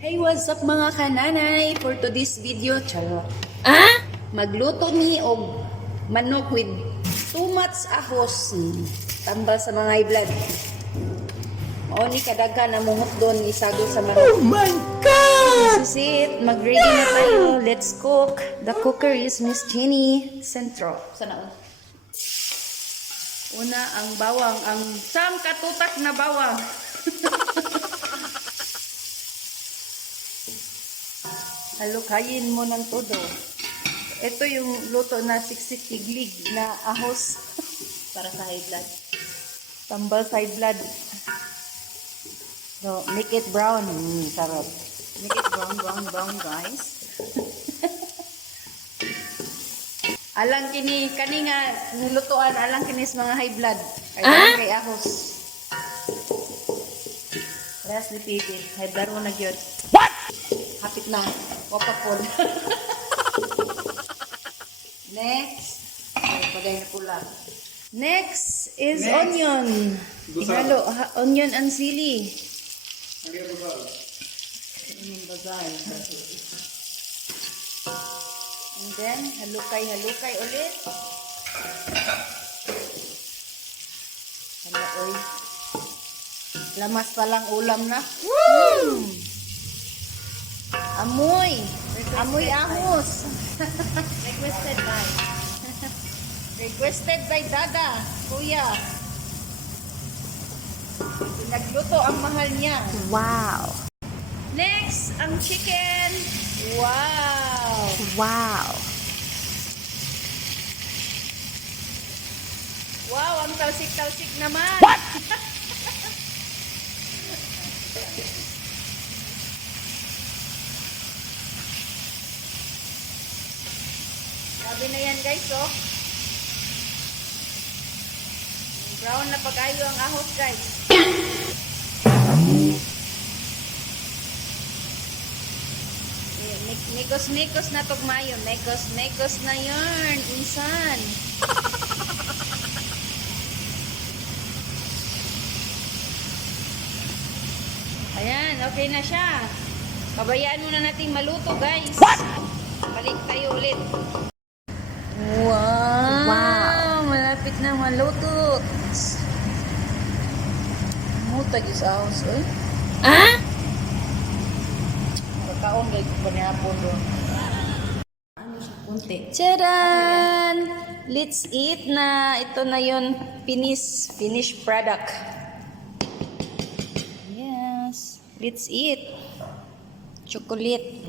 Hey, what's up mga kananay? For today's video, charot. Magluto ni og manok with too much ahos. Tambal sa mga high blood. O ni kadaga na muhot doon isago sa manok. Oh my God! This is it. Mag-ready na tayo. Let's cook. The cooker is Miss Jenny Centro. Sana una ang bawang. Ang sam katutak na bawang. Halukayin mo ng todo. Ito yung luto na siksik tiglig na ahos para sa high blood. Tambal sa high blood. So, make it brown. Sarap. Make it brown, guys. Alang kini, kani nga nilutuan, alang kini sa mga high blood. Ay, kay ahos. Rest ni Pipi. High blood mo na gyud. What? Hapit na. Wapapon. Next. Ay, pagay na pula. Next is onion. Ihalo. Onion and sili. Bazar. And then, halukay ulit. Hala, oy. Lamas palang ulam na. Woo! Amoy. Amoy ahos. Requested by Dada. Kuya. Nagluto ang mahal niya. Wow. Next, ang chicken. Wow. Wow. Wow, ang talsik-talsik naman. What? Sabi na yan guys, oh. Brown na pag-ayo ang ahos guys. Nikos na tugmayo. Nikos na yarn. Insan. Ayan, okay na siya. Pabayaan muna natin maluto guys. What? Balik tayo ulit. Wow! Malapit na maluto. Mutag is house, eh? Magkakaon guys, panihapon doon. Ano siya, kunti. Tcharan! Let's eat na. Ito na yun, finished product. Yes. Let's eat. Chocolate.